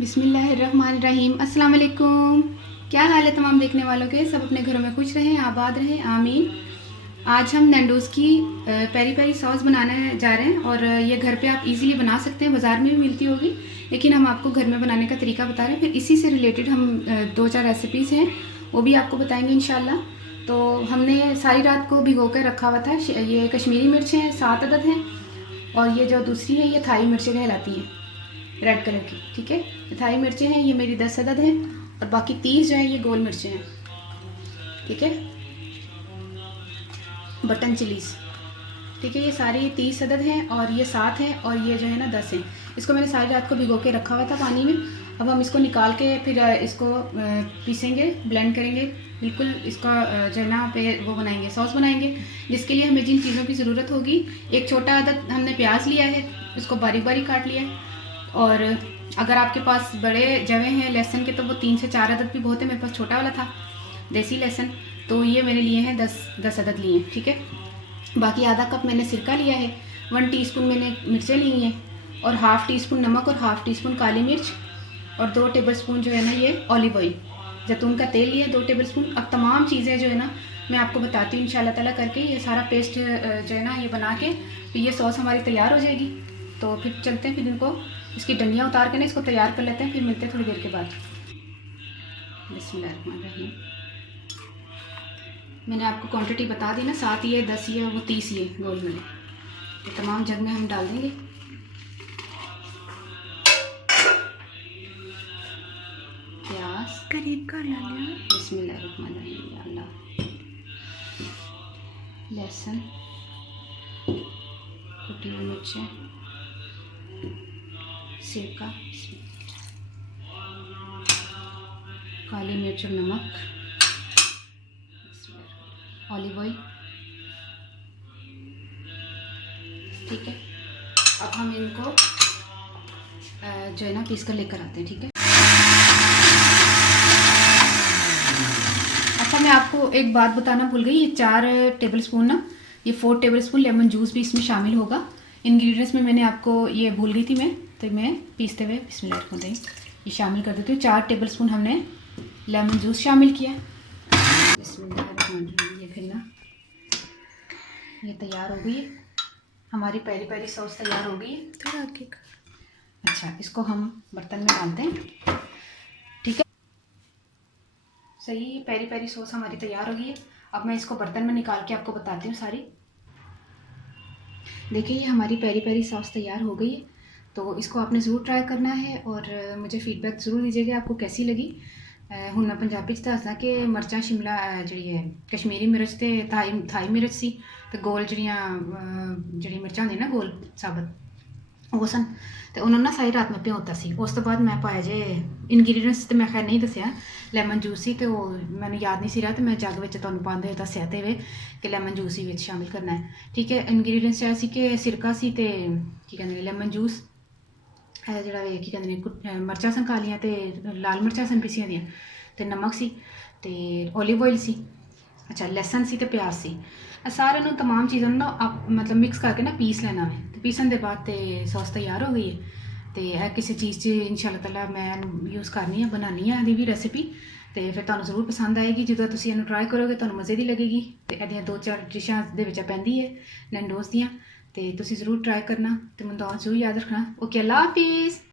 बिस्मिल्लाहिर्रहमानिर्रहीम। अस्सलाम वालेकुम। क्या हाल है तमाम देखने वालों के? सब अपने घरों में खुश रहें, आबाद रहें, आमीन। आज हम नैंडोज़ की पेरी पेरी सॉस बनाने जा रहे हैं और ये घर पे आप इजीली बना सकते हैं। बाज़ार में भी मिलती होगी, लेकिन हम आपको घर में बनाने का तरीका बता रहे हैं। फिर इसी से रिलेटेड हम दो चार रेसिपीज़ हैं, वो भी आपको बताएंगे इंशाल्लाह। तो हमने सारी रात को भिगो कर रखा हुआ था। ये कश्मीरी मिर्च हैं, 7 अदद हैं, और ये जो दूसरी है ये थाई मिर्चें कहलाती हैं, रेड कलर की। ठीक है, थाई मिर्चें हैं, ये मेरी 10 अदद हैं, और बाकी 30 जो है ये गोल मिर्चें हैं। ठीक है, बटन चिलीज़। ठीक है, ये सारी 30 अदद हैं, और ये 7 हैं, और ये जो है ना 10 हैं। इसको मैंने सारी रात को भिगो के रखा हुआ था पानी में। अब हम इसको निकाल के फिर इसको पीसेंगे, ब्लेंड करेंगे बिल्कुल। इसका जो है ना पे वो बनाएंगे, सॉस बनाएंगे, जिसके लिए हमें जिन चीज़ों की ज़रूरत होगी। एक छोटा अदद हमने प्याज लिया है, इसको बारीक बारीक काट लिया है। और अगर आपके पास बड़े जवे हैं लहसुन के, तो वो 3 से 4 अदद भी बहुत है। मेरे पास छोटा वाला था देसी लहसुन, तो ये मैंने लिए हैं 10 अदद लिए हैं। ठीक है, बाकी आधा कप मैंने सिरका लिया है, 1 टीस्पून मैंने मिर्चें ली हैं, और हाफ़ टी स्पून नमक, और हाफ़ टी स्पून काली मिर्च, और 2 टेबलस्पून जो है ना ये ऑलिव ऑयल, जैतून का तेल लिया 2 टेबलस्पून। अब तमाम चीज़ें जो है ना मैं आपको बताती हूँ इंशाल्लाह ताला करके। ये सारा पेस्ट जो है ना ये बना के फिर ये सॉस हमारी तैयार हो जाएगी। तो फिर चलते हैं, फिर इनको इसकी डंडियाँ उतार के ना इसको तैयार कर लेते हैं, फिर मिलते हैं थोड़ी देर के बाद। बिस्मिल्लाहिर्रहमानिर्रहीम। मैंने आपको क्वांटिटी बता दी ना, 7 ये 10 ये वो 30 ये गोल मिले। तो तमाम जग में हम डाल देंगे। प्याज करीब कर लिया। बिस्मिल्लाहिर्रहमानिर्रहीम, या अल्लाह। लहसुन, कुटी हुई मिर्चें, सिरका, काली मिर्च और नमक, ऑलिव ऑयल। ठीक है, अब हम इनको जो है ना पीस कर लेकर आते हैं। ठीक है, अच्छा मैं आपको एक बात बताना भूल गई। ये 4 टेबलस्पून ना, ये 4 टेबलस्पून लेमन जूस भी इसमें शामिल होगा। इंग्रेडिएंट्स में मैंने आपको ये भूल गई थी मैं, तो मैं पीसते हुए बिस्मिल्लाहिर्रहमानिर्रहीम ये शामिल कर देती हूँ। 4 टेबलस्पून हमने लेमन जूस शामिल किया। बिस्मिल्लाहिर्रहमानिर्रहीम। ये फिर ना ये तैयार हो गई है, हमारी पेरी पेरी सॉस तैयार हो गई है। थोड़ा आगे कर। अच्छा, इसको हम बर्तन में डालते हैं। ठीक है, सही है, पेरी पेरी सॉस हमारी तैयार हो गई है। अब मैं इसको बर्तन में निकाल के आपको बताती हूँ सारी। देखिए, ये हमारी पेरी पेरी सॉस तैयार हो गई है। तो इसको आपने ज़रूर ट्राई करना है, और मुझे फीडबैक ज़रूर दीजिएगा आपको कैसी लगी। ਹੁਣ मैं पंजाबी च दसदा कि मर्चां शिमला जी है कश्मीरी मिर्च ते थाई मिर्च सी, ते गोल जी मिर्चां होंदियां ना गोल साबत, वो सन। तो उन्होंने ना सारी रात में भ्योता सी। उस तो बाद मैं पाया जे इनग्रीडियंट्स तो मैं खैर नहीं दसिया। लैमन जूस ही तो मैंने याद नहीं सी रहा, तो मैं जग में तुहानूं पांदे होए दस्सिया ते वे कि लैमन जूस ही विच शामिल करना है। ठीक है, इनग्रीडियंट्स ऐ सी कि सिरका सी, ते की कहंदे लैमन जूस, ਜਿਹੜਾ ਵੇ ਕੀ ਕਹਿੰਦੇ ਨੇ ਮਿਰਚਾਂ ਸਨ ਕਾਲੀਆਂ, ਤੇ ਲਾਲ ਮਿਰਚਾਂ ਸਨ ਪੀਸੀਆਂ ਦੀਆਂ, ਤੇ ਨਮਕ ਸੀ, ਤੇ ਓਲੀਵ ਆਇਲ ਸੀ, ਅੱਛਾ ਲਸਣ ਸੀ, ਤੇ ਪਿਆਜ਼ ਸੀ। ਇਹ ਸਾਰਿਆਂ ਨੂੰ तमाम ਚੀਜ਼ਾਂ ਨੂੰ ਨਾ ਮਤਲਬ ਮਿਕਸ ਕਰਕੇ ਨਾ ਪੀਸ ਲੈਣਾ ਵੇ। ਤੇ ਪੀਸਣ ਦੇ ਬਾਅਦ ਤੇ ਸੌਸ ਤਿਆਰ ਹੋ ਗਈ ਹੈ। ਤੇ ਇਹ ਕਿਸੇ ਚੀਜ਼ 'ਚ ਇਨਸ਼ਾਅੱਲਾ ਤਾਲਾ ਮੈਂ ਯੂਜ਼ ਕਰਨੀ ਹੈ, ਬਣਾਉਣੀ ਹੈ ਇਹਦੀ ਵੀ ਰੈਸਿਪੀ। ਤੇ ਫਿਰ ਤੁਹਾਨੂੰ ਜ਼ਰੂਰ ਪਸੰਦ ਆਏਗੀ। ਜਦੋਂ ਤੁਸੀਂ ਇਹਨੂੰ ਟਰਾਈ ਕਰੋਗੇ ਤੁਹਾਨੂੰ ਮਜ਼ੇ ਦੀ ਲੱਗੇਗੀ। ਤੇ ਇਹਦੀਆਂ 2-4 ਡਿਸ਼ਾਂ ਦੇ ਵਿੱਚ ਪੈਂਦੀ ਹੈ ਨੈਂਡੋਜ਼ ਦੀਆਂ। ਤੇ ਤੁਸੀਂ ਜ਼ਰੂਰ ਟਰਾਈ ਕਰਨਾ, ਤੇ ਮੈਨੂੰ ਜ਼ਰੂਰ ਯਾਦ ਰੱਖਣਾ। ਓਕੇ, ਅੱਲਾ ਹਾਫਿਜ਼।